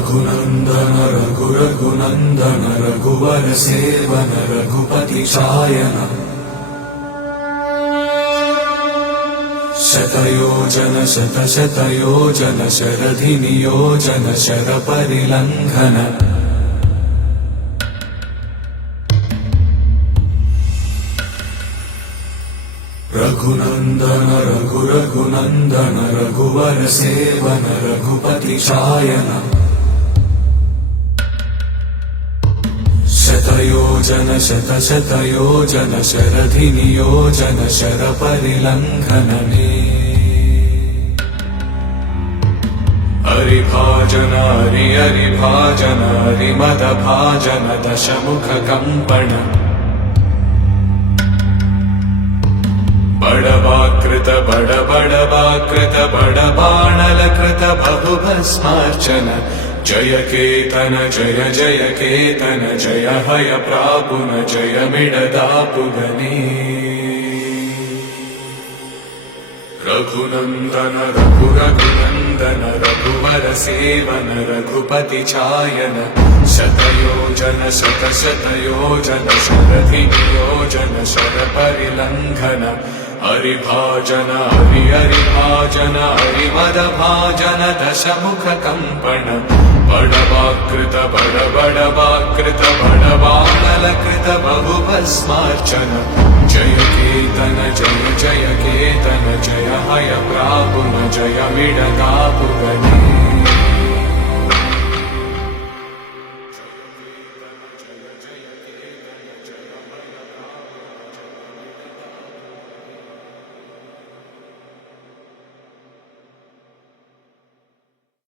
रघुनन्दन रघुनन्दन रघुवर seven Raghupati चायन शतयोजन शतशतयोजन शरधि नियोजन शरपरिलङ्घन रघुनन्दन रघुनन्दन रघुवर seven Raghupati चायन शतयोजन शतशतयोजन शरधि नियोजन शरपरिलङ्घनने हरिभाजन हरिभाजन हरिमदभाजन दशमुख कंपन बड़वाकृत बड़वाकृत बड़बाणलकृत बहुभस्मार्चन जय केतन जय जय केतन जय हय प्रापुन जय मिडदापुगने रघुनन्दन रघुनन्दन रघुवर सेवन रघुपति चायन शतयोजन शतशतयोजन शरधि नियोजन शरपरिलङ्घन हरिभाजन हरिभाजन हरिमदभाजन दशमुख कंपन बड़वाकृत बड़वाकृत बड़बाणलकृत बहुभस्मार्चन जय केतन जय जय केतन जय हय प्रापुन जय मिडदापुगने